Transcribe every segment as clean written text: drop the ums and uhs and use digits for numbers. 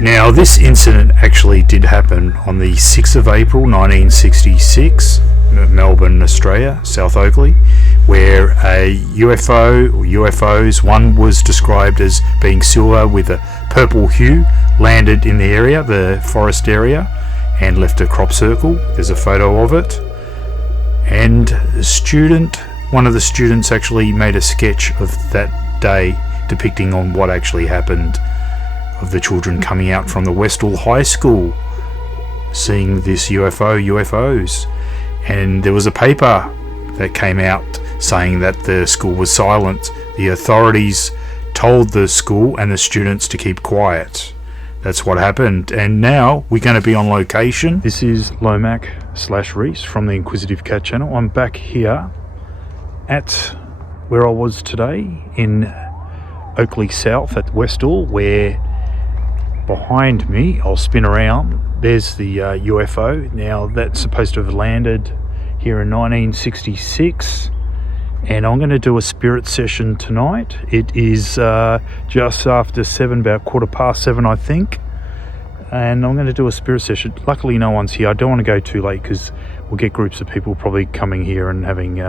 Now, this incident actually did happen on the 6th of April 1966, Melbourne, Australia, South Oakley, where a UFO or UFOs, one was described as being silver with a purple hue, landed in the area, the forest area, and left a crop circle. There's a photo of it. And one of the students actually made a sketch of that day depicting on what actually happened, of the children coming out from the Westall High School seeing this UFOs. And there was a paper that came out saying that the school was silent. The authorities told the school and the students to keep quiet. That's what happened. And now we're going to be on location. This is Lomac/Reese from the Inquisitive Cat channel. I'm back here at where I was today in Oakley South at Westall, where behind me, I'll spin around, there's the UFO. Now that's supposed to have landed here in 1966, and I'm going to do a spirit session tonight. It is just after 7, about 7:15 I think, and I'm going to do a spirit session. Luckily no one's here. I don't want to go too late because we'll get groups of people probably coming here and having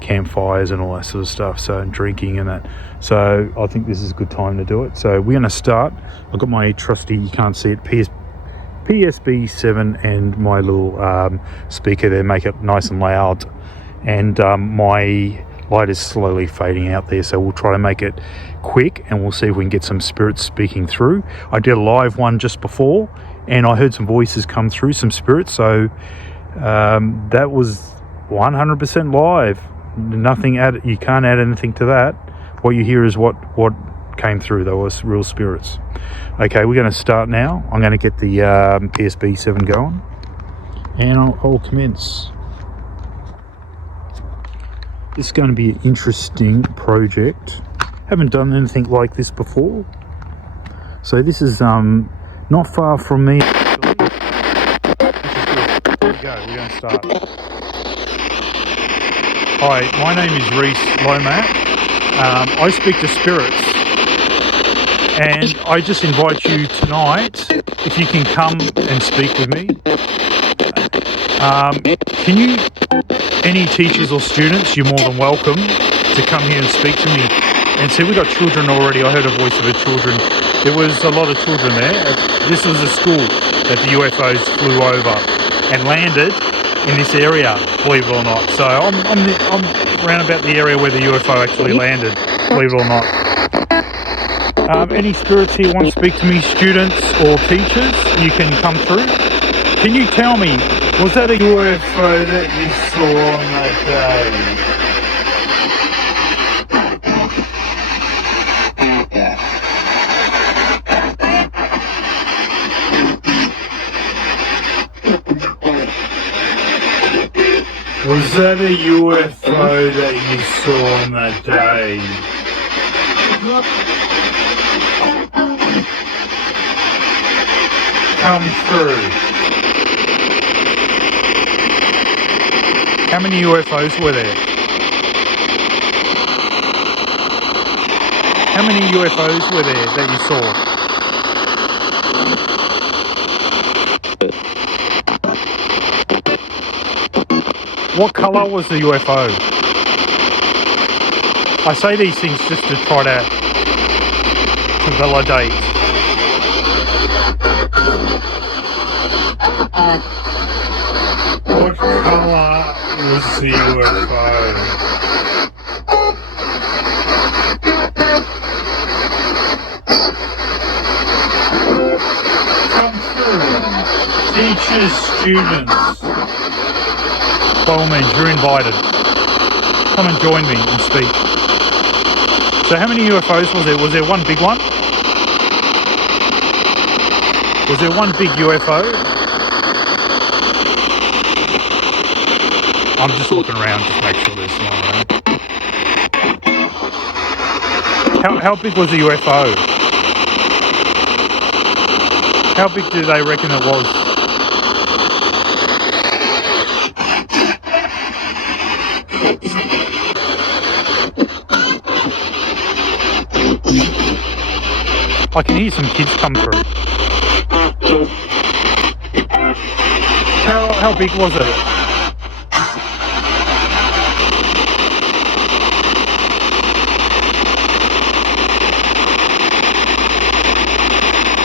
campfires and all that sort of stuff, so, and drinking and that. So I think this is a good time to do it. So we're going to start. I've got my trusty, you can't see it, PSB 7 and my little speaker there, make it nice and loud. And my light is slowly fading out there, so we'll try to make it quick and we'll see if we can get some spirits speaking through. I did a live one just before and I heard some voices come through, some spirits, so that was 100% live. Nothing added, you can't add anything to that. What you hear is what came through. They were real spirits. Okay, we're going to start now. I'm going to get the PSB 7 going and I'll commence. This is going to be an interesting project. Haven't done anything like this before, so this is not far from me actually. Here we go, we're going to start. Hi, my name is Reese Lomac. I speak to spirits, and I just invite you tonight, if you can come and speak with me. Can you, any teachers or students, you're more than welcome to come here and speak to me. And see, we got children already. I heard a voice of the children. There was a lot of children there. This was a school that the UFOs flew over and landed in this area, believe it or not. So I'm around about the area where the UFO actually landed, believe it or not. Any spirits here want to speak to me, students or teachers, you can come through. Can you tell me, was that a UFO that you saw on that day? Was that a UFO that you saw on that day? Come through. How many UFOs were there? How many UFOs were there that you saw? What colour was the UFO? I say these things just to try to validate. What colour was the UFO? Come through. Teachers, students. By all means, you're invited. Come and join me and speak. So how many UFOs was there? Was there one big one? Was there one big UFO? I'm just looking around just to make sure there's no one around. How big was the UFO? How big do they reckon it was? I can hear some kids come through. How big was it?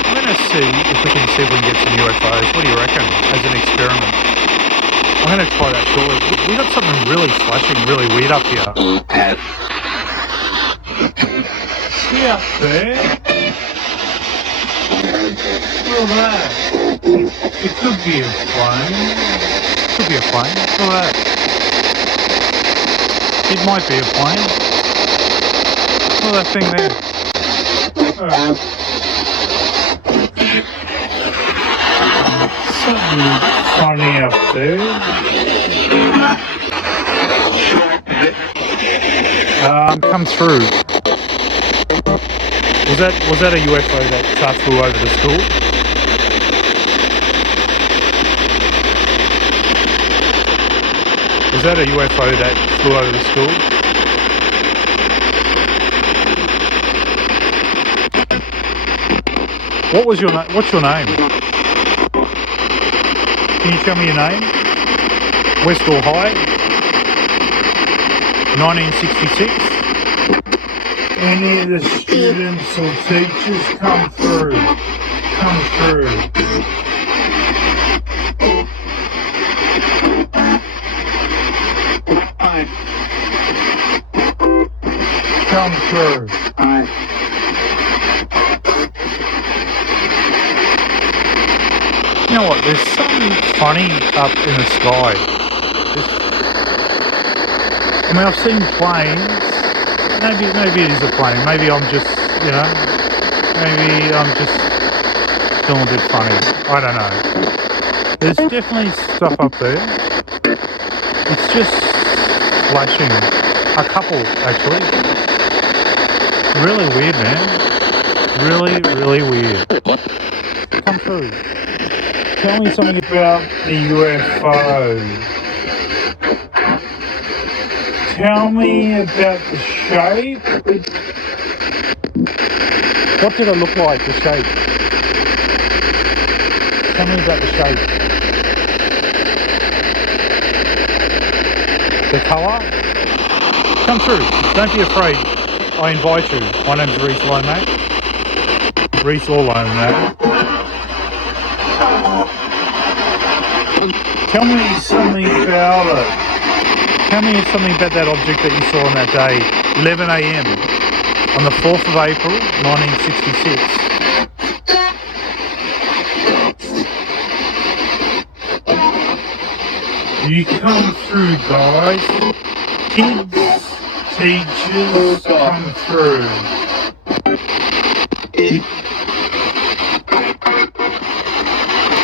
I'm going to see if we can get some UFOs. What do you reckon? As an experiment. I'm going to try that shortly. We got something really flashing, really weird up here. See up there? Look at that. It could be a plane. Could be a plane. Look at that. It might be a plane. Look at that thing there. Something funny up there. Come through. Was that a UFO that flew over the school? Was that a UFO that flew over the school? What's your name? Can you tell me your name? Westall High, 1966. Any of the students or teachers come through. Come through. Come through. You know what? There's something funny up in the sky. I mean, I've seen planes. Maybe it is a plane. Maybe I'm just, maybe I'm just feeling a bit funny. I don't know. There's definitely stuff up there. It's just flashing. A couple, actually. Really weird, man. Really, really weird. Come through. Tell me something about the UFO. Tell me about the shape. What did it look like, the shape? Tell me about the shape. The colour? Come through. Don't be afraid. I invite you. My name's Reese Lomax. Reese or Lomax. Tell me something about it. Tell me something about that object that you saw on that day, 11 a.m. on the 4th of April, 1966. You come through, guys. Kids, teachers, come through.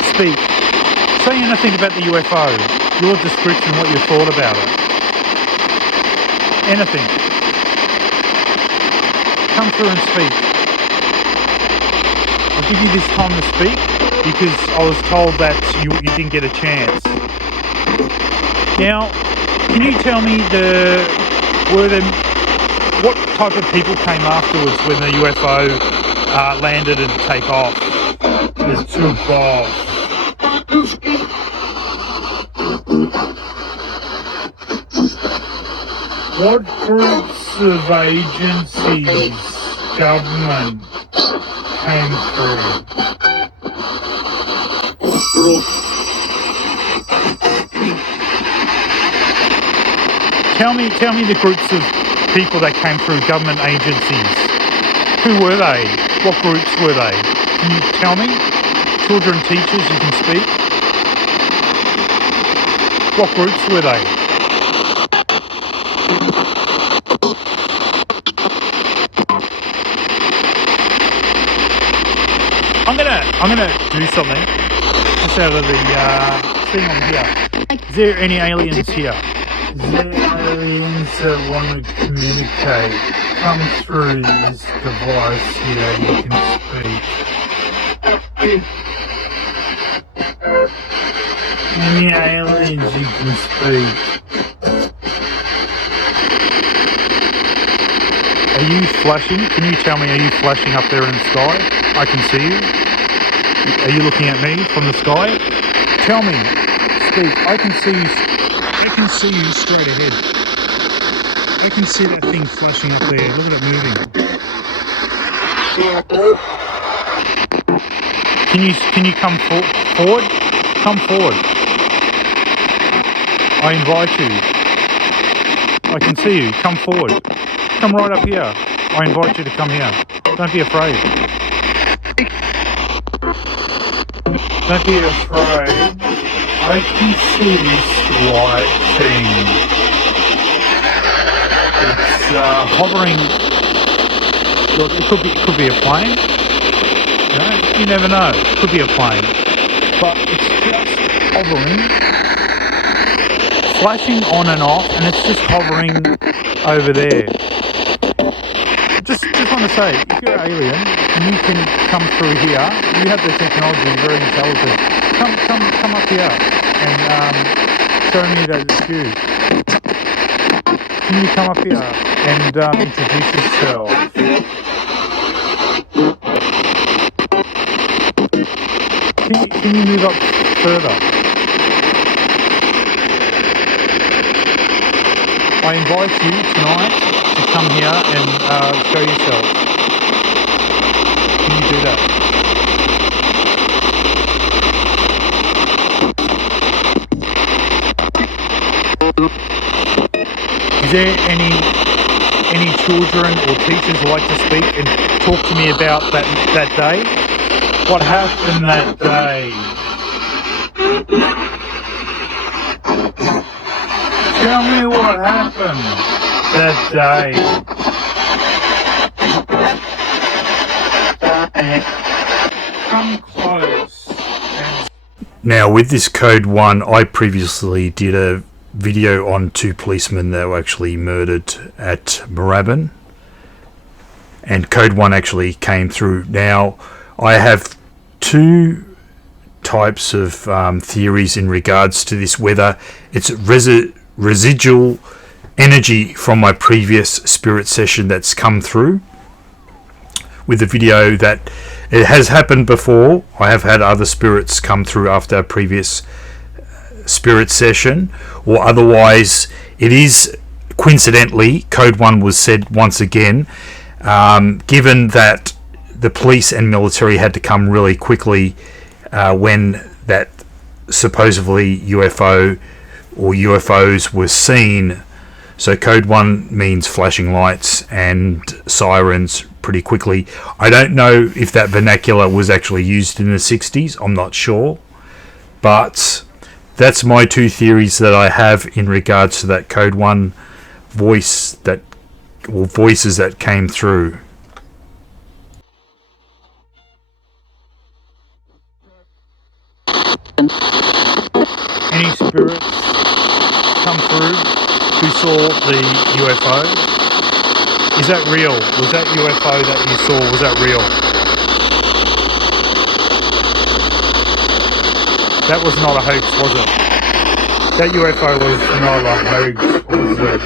Speak. Say anything about the UFO. Your description, what you thought about it. Anything. Come through and speak. I'll give you this time to speak because I was told that you didn't get a chance. Now, can you tell me what type of people came afterwards when the UFO landed and take off? The two balls. What groups of agencies, government, came through? Tell me the groups of people that came through, government agencies. Who were they? What groups were they? Can you tell me? Children, teachers, you can speak. What groups were they? I'm gonna do something just out of the thing on here. Is there any aliens here? Is there aliens that want to communicate? Come through this device here, you can speak. Any aliens you can speak. Are you flashing? Can you tell me, are you flashing up there in the sky? I can see you. Are you looking at me from the sky? Tell me. speak. I can see you. I can see you straight ahead. I can see that thing flashing up there. Look at it moving. Can you come forward? Come forward. I invite you. I can see you. Come forward. Come right up here. I invite you to come here. Don't be afraid. Don't be afraid. I can see this white thing. It's hovering. Look, it could be a plane. You never know. It could be a plane. But it's just hovering, flashing on and off, and it's just hovering over there. Just want to say, if you're an alien and you can come through here, you have the technology, you're very intelligent. Come up here and show me that it's you. Can you come up here and introduce yourself? Can you move up further? I invite you tonight to come here and show yourself. Can you do that? Is there any children or teachers who like to speak and talk to me about that day? What happened that day? Tell me what happened that day. Come close. Now, with this Code 1, I previously did a video on 2 policemen that were actually murdered at Moorabbin, and Code 1 actually came through. Now, I have 2 types of theories in regards to this, whether it's residual energy from my previous spirit session that's come through with the video, that it has happened before. I have had other spirits come through after a previous spirit session, or otherwise it is coincidentally Code 1 was said once again, given that the police and military had to come really quickly when that supposedly UFO or UFOs were seen. So Code 1 means flashing lights and sirens pretty quickly. I don't know if that vernacular was actually used in the 60s. I'm not sure. But that's my 2 theories that I have in regards to that Code 1 voices that came through. Any spirits come through who saw the UFO? Is that real? Was that UFO that you saw, was that real? That was not a hoax, was it? That UFO was not a hoax, was it?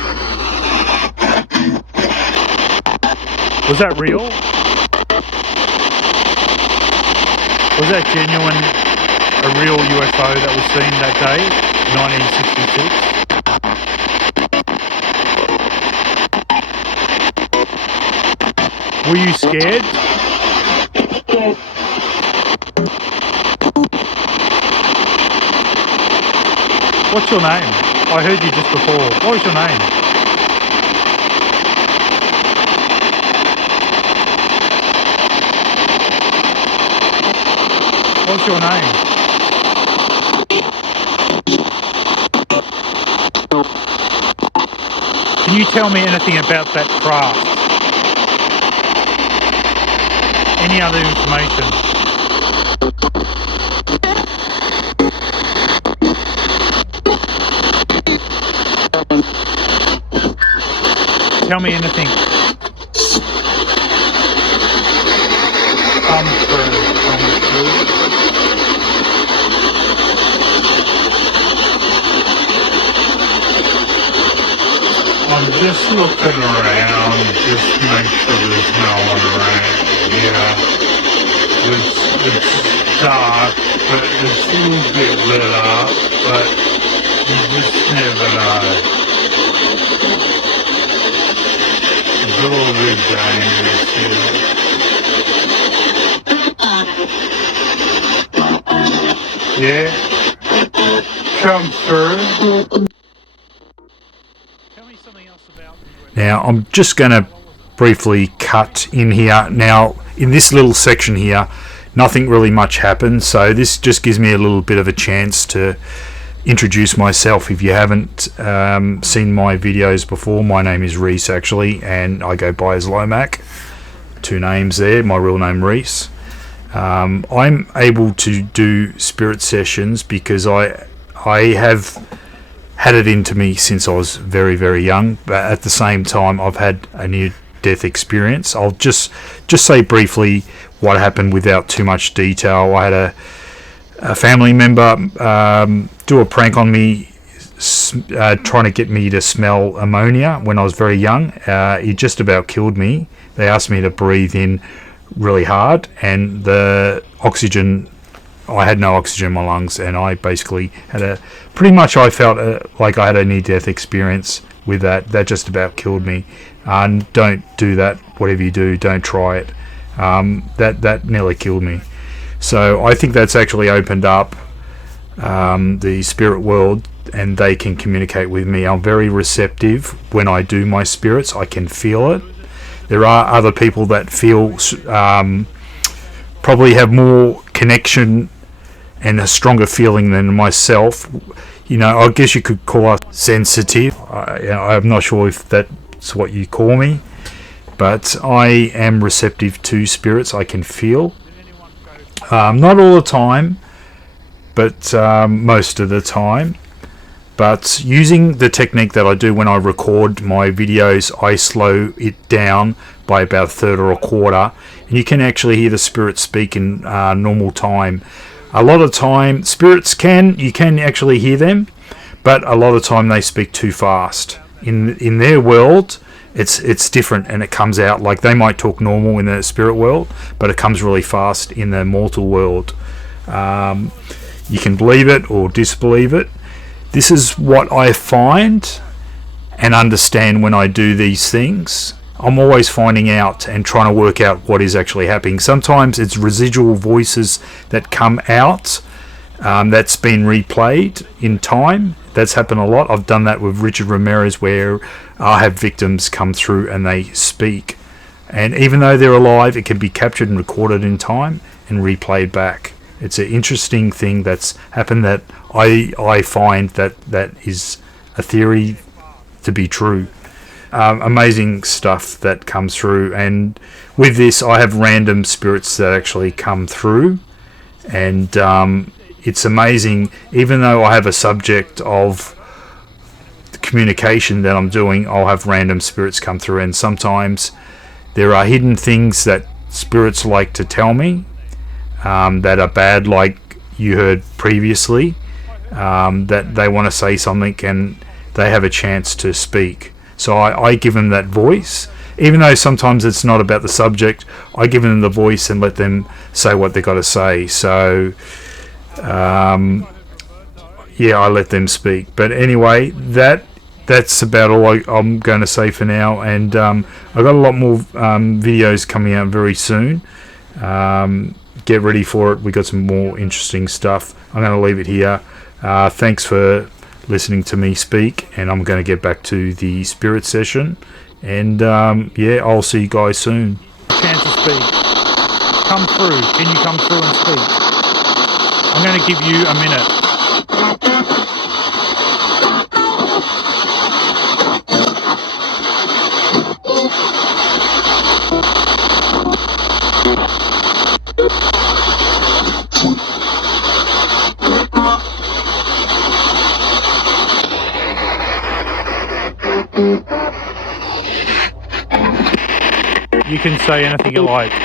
Was that real? Was that genuine, a real UFO that was seen that day, 1966? Were you scared? What's your name? I heard you just before. What was your name? What's your name? Can you tell me anything about that craft? Any other information? Tell me anything. Come through. I'm just looking around, just to make sure there's no one around. Yeah, it's dark, but it's a little bit lit up, but you just never know. It's a little bit dangerous here. Yeah, come through. Now I'm just going to briefly cut in here. Now in this little section here, nothing really much happens, so this just gives me a little bit of a chance to introduce myself. If you haven't seen my videos before, my name is Reese actually, and I go by as Lomac. 2 names there, my real name Reese. I'm able to do spirit sessions because I have had it into me since I was very, very young, but at the same time I've had a near-death experience. I'll just say briefly what happened without too much detail. I had a family member do a prank on me, trying to get me to smell ammonia when I was very young. It just about killed me. They asked me to breathe in really hard, and the oxygen, I had no oxygen in my lungs, and I basically had I felt like I had a near-death experience with that. That just about killed me. Don't do that. Whatever you do, don't try it. That nearly killed me. So I think that's actually opened up the spirit world, and they can communicate with me. I'm very receptive when I do my spirits. I can feel it. There are other people that feel probably have more connection and a stronger feeling than myself. You know, I guess you could call us sensitive. I'm not sure if that's what you call me, but I am receptive to spirits. I can feel. Not all the time, but most of the time. But using the technique that I do when I record my videos, I slow it down by about a third or a quarter, and you can actually hear the spirits speak in normal time. A lot of time, spirits you can actually hear them, but a lot of time they speak too fast. In their world, it's different, and it comes out like they might talk normal in the spirit world, but it comes really fast in the mortal world. You can believe it or disbelieve it. This is what I find and understand when I do these things. I'm always finding out and trying to work out what is actually happening. Sometimes it's residual voices that come out that's been replayed in time. That's happened a lot. I've done that with Richard Ramirez, where I have victims come through and they speak. And even though they're alive, it can be captured and recorded in time and replayed back. It's an interesting thing that's happened that I find that is a theory to be true. Amazing stuff that comes through, and with this I have random spirits that actually come through, and it's amazing. Even though I have a subject of the communication that I'm doing, I'll have random spirits come through, and sometimes there are hidden things that spirits like to tell me that are bad, like you heard previously, that they want to say something and they have a chance to speak. So I give them that voice, even though sometimes it's not about the subject. I give them the voice and let them say what they got to say. So I let them speak. But anyway, that's about all I'm going to say for now, and I've got a lot more videos coming out very soon. Get ready for it. We got some more interesting stuff. I'm going to leave it here. Thanks for listening to me speak, and I'm going to get back to the spirit session, and I'll see you guys soon. Chance to speak. Come through. Can you come through and speak? I'm going to give you a minute. You can say anything you like. Is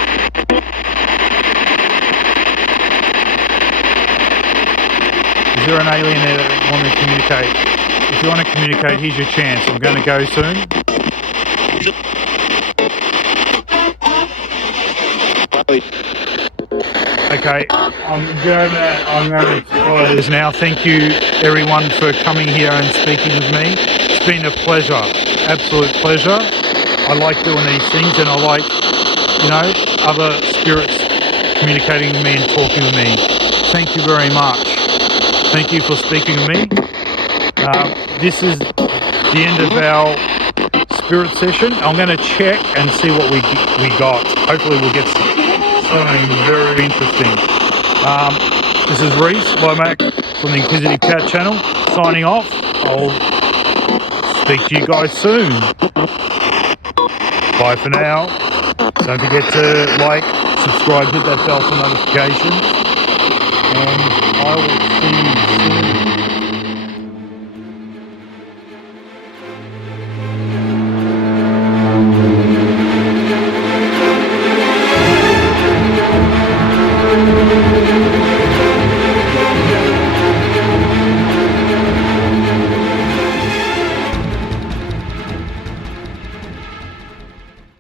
there an alien there that wants to communicate? If you want to communicate, here's your chance. I'm going to go soon. Okay, I'm gonna close now. Thank you everyone for coming here and speaking with me. It's been a pleasure, absolute pleasure. I like doing these things, and I like, other spirits communicating with me and talking with me. Thank you very much. Thank you for speaking with me. This is the end of our spirit session. I'm going to check and see what we got. Hopefully we'll get something very interesting. This is Reese Womack from the Inquisitive Cat channel, signing off. I'll speak to you guys soon. Bye for now. Don't forget to like, subscribe, hit that bell for notifications, and I will see you soon.